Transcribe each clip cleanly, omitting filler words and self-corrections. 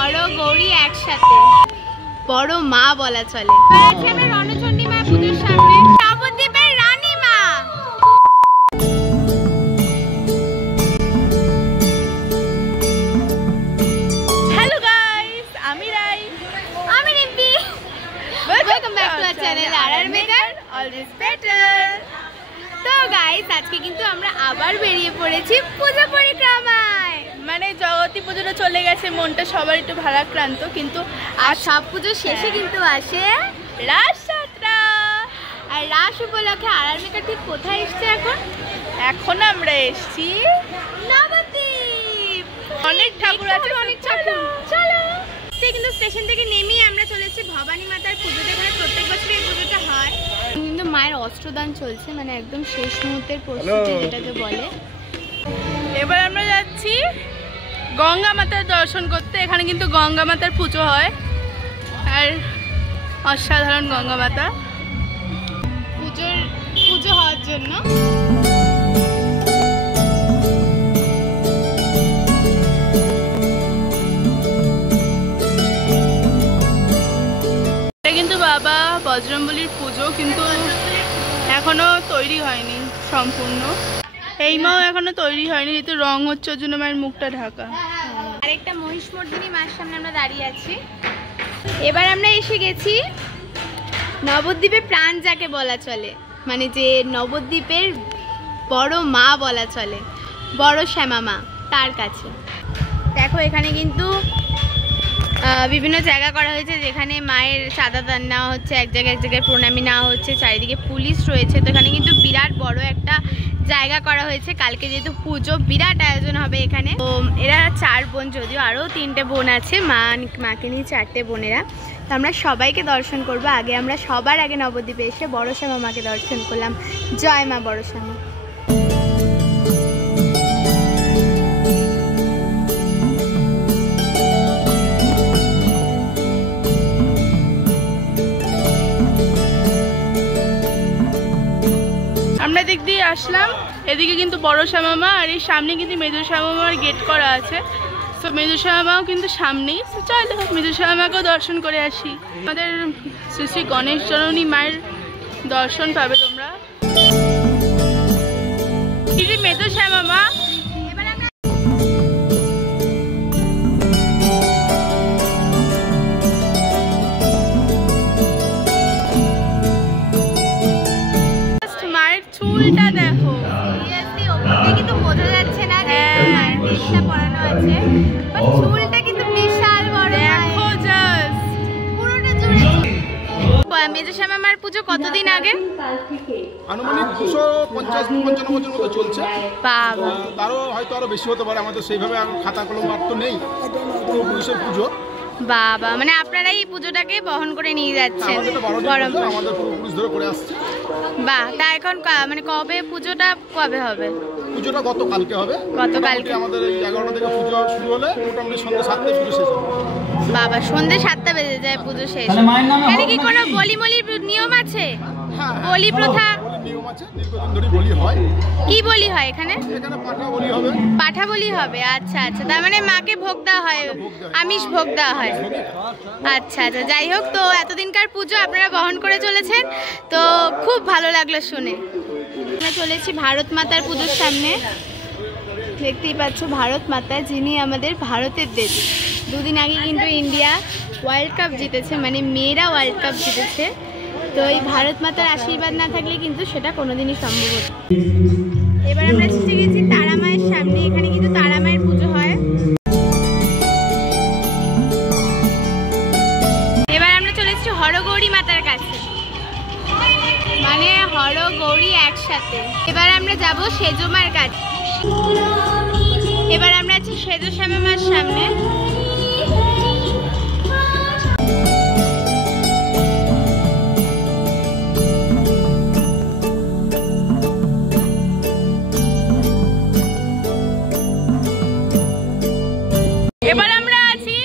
হর গৌরী একসাথে, বড় মা বলা চলে। আমরা রণচণ্ডী মা পুজোর সামনে, নবদ্বীপের রানী মা। হ্যালো গাইস, আমি রাই, আমি Rimpi. Welcome back to our channel RR maker always better. তো গাইস, আজকে কিন্তু আমরা আবার বেরিয়ে পড়েছি পূজা পরিক্রমায়। মানে জগতী পুজোটা চলে গেছে, মনটা সবার একটু ভারাক্রান্ত, কিন্তু আর সব পুজো শেষে কিন্তু আসে রাস যাত্রা। আর রাস উপলক্ষে আরআর মেকার ঠিক কোথায় এসছে এখন? এখন আমরা এসেছি নবদ্বীপ। অনেক ঠাকুর আছে, অনেক ঠাকুর। চলো। কিন্তু স্টেশন থেকে নেমেই আমরা চলেছি ভবানী মাতার পুজোতে। এখানে প্রত্যেক বছর এই পুজোটা হয়। কিন্তু মায়ের অস্ত্রদান চলছে, মানে একদম শেষ মুহূর্তের প্রস্তুতি যেটাকে বলে। এবার আমরা যাচ্ছি গঙ্গা মাতার দর্শন করতে। এখানে কিন্তু গঙ্গা মাতার পুজো হয়, আর অসাধারণ গঙ্গা মাতা পুজো হওয়ার জন্য। এটা কিন্তু বাবা বজরংবলীর পুজো, কিন্তু এখনো তৈরি হয়নি সম্পূর্ণ। এই মাও এখনো তৈরি হয়নি, যেহেতু রং হচ্ছে ওর জন্য মায়ের মুখটা ঢাকা। আরেকটা মহিষমর্দিনী মায়ের সামনে আমরা দাঁড়িয়ে আছি। এবার আমরা এসে গেছি নবদ্বীপের প্রাণ যাকে বলা চলে, মানে যে নবদ্বীপের বড় মা বলা চলে, বড় শ্যামা মা, তার কাছে। দেখো এখানে কিন্তু বিভিন্ন জায়গা করা হয়েছে যেখানে মায়ের চাঁদা দান নেওয়া হচ্ছে, এক জায়গায় প্রণামী নেওয়া হচ্ছে, চারিদিকে পুলিশ রয়েছে। তো এখানে কিন্তু বিরাট বড় একটা জায়গা করা হয়েছে। কালকে যেহেতু পুজো, বিরাট আয়োজন হবে এখানে। তো এরা 4 বোন, যদিও আরও 3টে বোন আছে, মাকে নিয়ে 4টে বোনেরা। তো আমরা সবাইকে দর্শন করবো। আমরা সবার আগে নবদ্বীপে এসে বড় শ্যামা মাকে দর্শন করলাম। জয় মা বড় শ্যামা। আমরা দিক দিয়ে আসলাম, এদিকে কিন্তু বড় শ্যামা মা, আর এই সামনে কিন্তু মেজো শ্যামা মার গেট করা আছে। তো মেজো শ্যামা মাও কিন্তু সামনেই। চলো মেজো শ্যামা মাকেও দর্শন করে আসি। আমাদের শ্রী শ্রী গণেশ জননী মায়ের দর্শন পাবে তোমরা। মেজো শ্যামা মা চুলটা দেখো, কিন্তু বোঝা যাচ্ছে না যে মায়ের পরানো আছে, চুলটা কিন্তু বিশাল বড়। দেখো জাস্ট পুরোটা জুড়ে। মেজো শ্যামা মার পুজো কতদিন আগে? আনুমানিক 250-55 বছর মতো চলছে। বাবা, তারও হয়তো আরো বেশি হতে পারে, আমাদের সেইভাবে খাতা কলম আর তো নেই। পুলিশের পুজো বাবা, মানে আপনারা এই পুজোটাকে বহন করে নিয়ে যাচ্ছেন। আমাদের পুলিশ ধরে করে আসছে। বাহ, তা এখন মানে কবে পুজোটা কবে হবে? পুজোটা গতকালকে হবে। গতকালকে আমাদের এই 11টা থেকে পুজো শুরু হলে মোটামুটি সন্ধ্যে 7টায় পুজো শেষ হবে। বাবা, সন্ধ্যে 7টা বেজে যায় পুজো শেষ। এখানে কি কোনো বলি নিয়ম আছে? বলি প্রথা নিয়ম আছে, দীর্ঘদিন ধরে বলি হয়। কি বলি হয় এখানে? এখানে পাঠা বলি হবে। পাঠা বলি হবে, আচ্ছা আচ্ছা। তার মানে মাকে ভোগ দেওয়া হয়, আমিষ ভোগ দেওয়া হয়। আচ্ছা আচ্ছা, যাই হোক। তো এতদিনকার পুজো আপনারা বহন করে চলেছেন, তো খুব ভালো লাগলো শুনে। আমরা চলেছি ভারত মাতার পুজোর সামনে। দেখতেই পাচ্ছ ভারত মাতা, যিনি আমাদের ভারতের দেবী। 2 দিন আগে কিন্তু ইন্ডিয়া ওয়ার্ল্ড কাপ জিতেছে, মানে মেয়েরা ওয়ার্ল্ড কাপ জিতেছে। তো এই ভারত মাতার আশীর্বাদ না থাকলে কিন্তু সেটা কোনোদিনই সম্ভব হতো। এবার আমরা এসে গেছি তারা মায়ের সামনে। এখানে কিন্তু তারা মায়ের পুজো হয়। এবার আমরা চলে এসেছি হরগৌরী মাতার কাছে, মানে হর গৌরী একসাথে। এবার আমরা যাব সেজো মার কাছে। এবার আমরা আছি সেজো শ্যামা মার সামনে। এবার আমরা আছি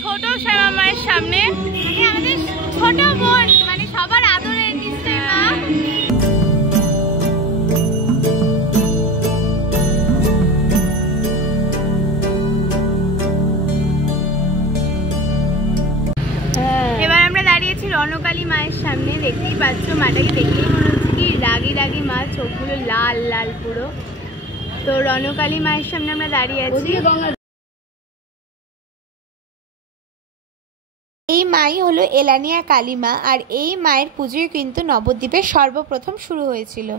ছোট শ্যামা মায়ের সামনে। আমাদের ছোট বোন, মানে সবার আদরের নিশ্চয়ই মা। রণকালী মায়ের সামনে, দেখতেই পাচ্ছ মাটাকে দেখলেই মনে হচ্ছে কি রাগি রাগি মা, চোখগুলো লাল লাল পুরো। তো রণকালী মায়ের সামনে আমরা দাঁড়িয়ে আছি। এই মাই হলো এলানিয়া কালী মা, আর এই মায়ের পুজোই কিন্তু নবদ্বীপে সর্বপ্রথম শুরু হয়েছিল।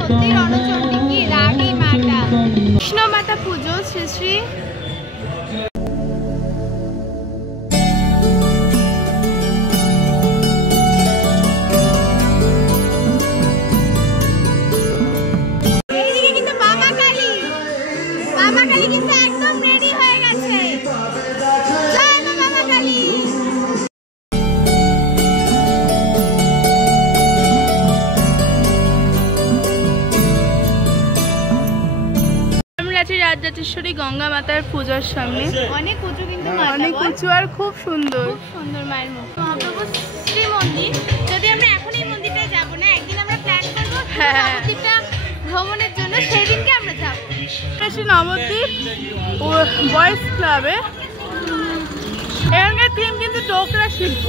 সত্যি রণচণ্ডী কি রাগী মাতা, কৃষ্ণ মাতা পুজো শ্রী শ্রী। এইদিকে কিন্তু বাবা কালী কিন্তু একদম রেডি হয়ে গেছে। জয় মা বাবা কালী। রাজরাজেশ্বরী গঙ্গা মাতার পূজার সামনে। অনেক উঁচু কিন্তু অনেক উঁচু আর খুব সুন্দর মায়ের মুখ। মহাপ্রভু শ্রী মন্দির, যদি আমরা এখন এই মন্দিরটায় যাবো না, একদিন আমরা প্ল্যান করবো নবদ্বীপটা ভ্রমণের জন্য, সেই দিনকে আমরা যাবো। নবদ্বীপ বয়েজ ক্লাবে এখানকার থিম কিন্তু ডোকরা শিল্প।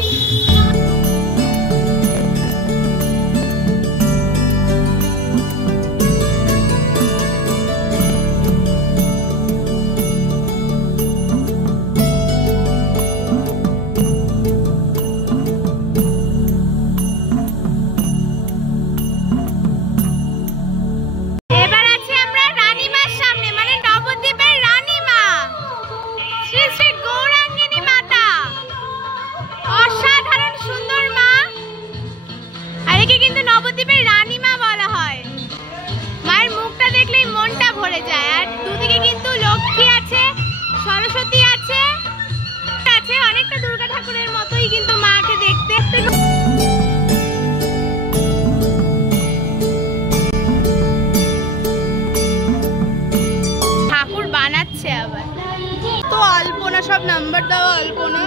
সব নাম্বার দেওয়া আলপনা,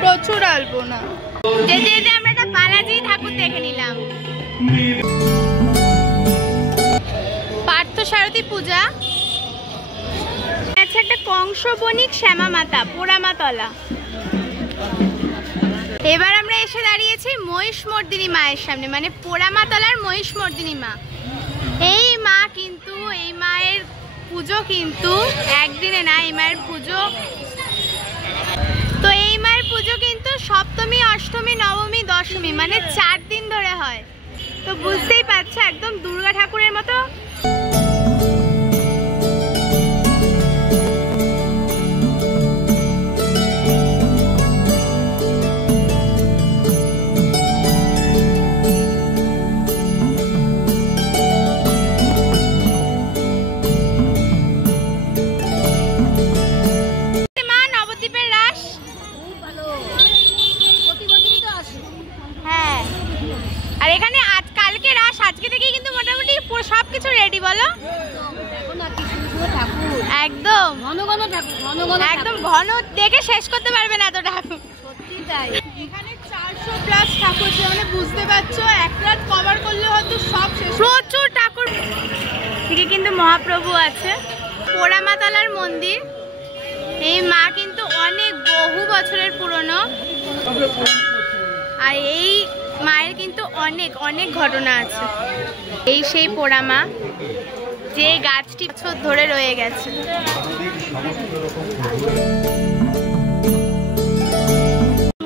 প্রচুর আলপনা। যেতে যেতে আমরা একটা বালাজি ঠাকুর দেখে নিলাম। পার্থসারথী পূজা আছে, একটা কংস বণিক শ্যামা মাতা পোড়ামাতলা। এবার আমরা এসে দাঁড়িয়েছি মহিষমর্দিনী মায়ের সামনে, মানে পোড়ামাতলার মহিষমর্দিনী মা। এই মা কিন্তু, এই মায়ের পুজো কিন্তু একদিনে না, এই মায়ের পুজো তো এই মায়ের পুজো কিন্তু সপ্তমী, অষ্টমী, নবমী, দশমী মানে 4 দিন ধরে হয়। তো বুঝতেই পারছো একদম দুর্গা ঠাকুরের মতো। সবকিছু রেডি বলো, একদম একদম ঘন দেখে শেষ করতে পারবে না এত ঠাকুর। সত্যি তাই, এখানে 400+ ঠাকুর, মানে বুঝতে পারছো এক রাত কভার করলে হয়তো সব শেষ। প্রচুর ঠাকুর। এদিকে কিন্তু মহাপ্রভু আছে। পোড়ামাতলার মন্দির, এই মা কিন্তু অনেক বহু বছরের পুরনো, আর এই মায়ের কিন্তু অনেক অনেক ঘটনা আছে। এই সেই পোড়া মা, যে গাছটি বছর ধরে রয়ে গেছে।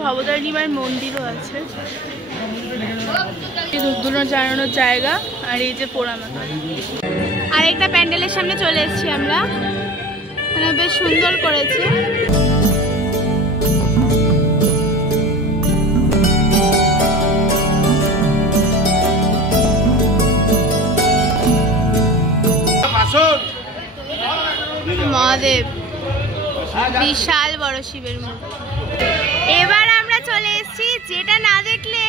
ভবতারিণী মায়ের মন্দিরও আছে, ধূপধুনো জ্বালানোর জায়গা, আর এই যে পোড়া মা। আর একটা প্যান্ডেলের সামনে চলে এসেছি আমরা, মানে বেশ সুন্দর করেছে। মহাদেব, বিশাল বড় শিবের মূর্তি। এবার আমরা চলে এসেছি, যেটা না দেখলে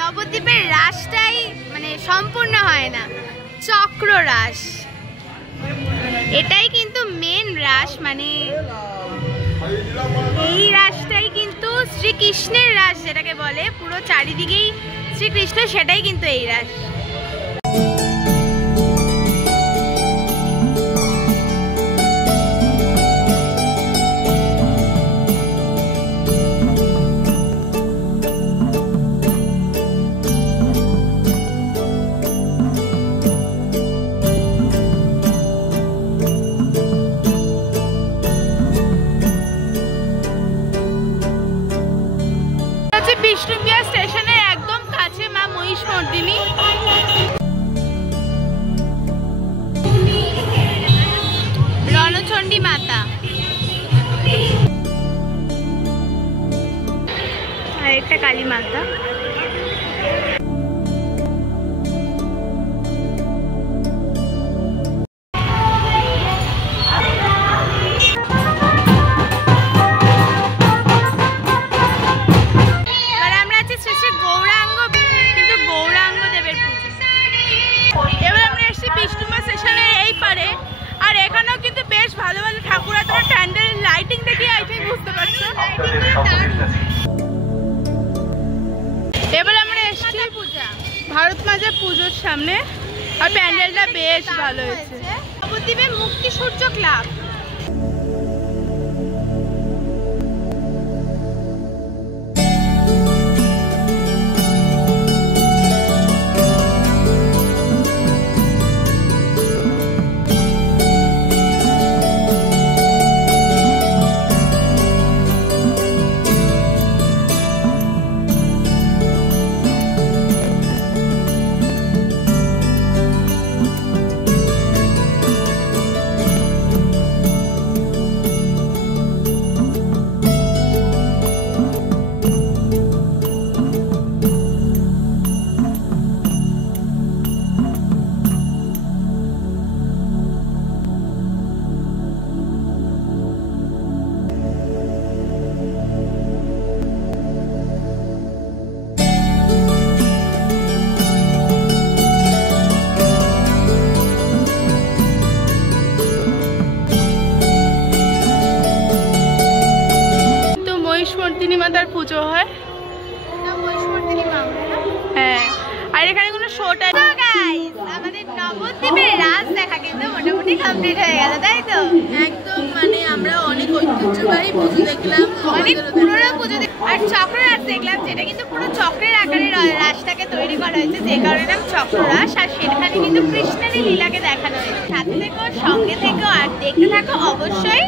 নবদ্বীপের রাসটাই মানে সম্পূর্ণ হয় না, চক্র রাস। এটাই কিন্তু মেন রাস, মানে এই রাসটাই কিন্তু শ্রীকৃষ্ণের রাস যেটাকে বলে, পুরো চারিদিকেই শ্রীকৃষ্ণ, সেটাই কিন্তু এই রাস। বিষ্ণুপ্রিয়া স্টেশনের একদম কাছে মা মহিষমর্দিনী। রণচণ্ডী মাতা আর একটা কালী মাতা। এবার আমরা এসেছি ভারত মাঝে পুজোর সামনে, আর প্যান্ডেলটা বেশ ভালো হয়েছে। নবদ্বীপে মুক্তি সূর্য ক্লাব। মহিষমর্দিনী মাতার পুজো হয়। হ্যাঁ, আর এখানে কোনো শোটা আমাদের নবদ্বীপের রাস দেখা কিন্তু মোটামুটি কমপ্লিট হয়ে গেল, তাই তো? একদম, মানে আমরা অনেক ঐতিহ্যবাহী পুজো দেখলাম, অনেক পুরোনো পুজো আর চক্র রাস দেখলাম, যেটা কিন্তু পুরো চক্রের আকারে রাসটাকে তৈরি করা হয়েছে, যে কারণে নাম চক্র রাস। আর সেখানে কিন্তু কৃষ্ণের লীলাকে দেখানো হয়েছে। সাথে থেকো, সঙ্গে থেকো, আর দেখতে থাকো অবশ্যই।